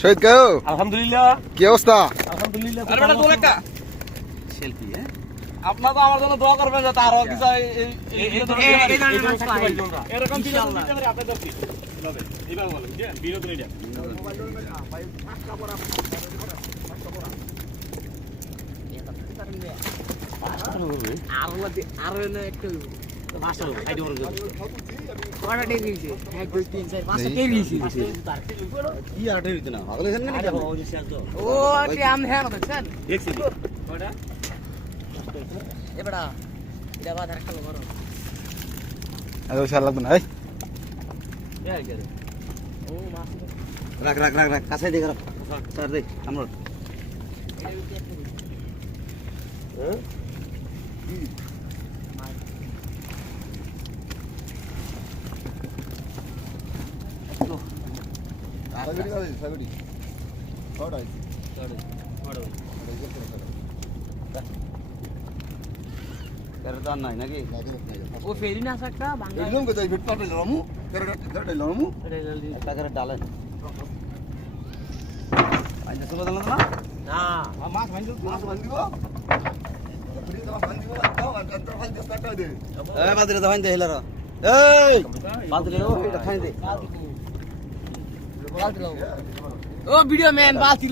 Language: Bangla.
শহীদ কেউ আলহামদুলিল্লাহ কি অবস্থা আলহামদুলিল্লাহ সেলফি আপনারা তো আমার জন্য দোয়া করবেন যাতে আরো কিছু এরকম আপনাদের এইভাবে বলেন বিনোদন এটা রাখ রাখ রাখ রাখ কাছে দিকে রাখ স্যার দেখ আমরা নাই নাকি ও ফেরি না একটা বাংলা একদম কোথায় ভিট পাটে লমু করে লমু একটা করে ডালেন আইতে সুবা দাও না না মাছ ভাঙিব ফ্রি দাও ভাঙিব দাও আর যন্ত্র ফাল দিয়ে কাটা দে এই বাদরে দাও দে হেলার এই বাদরে ও এটা খাই দে ও ভিডিও ম্যান বালতি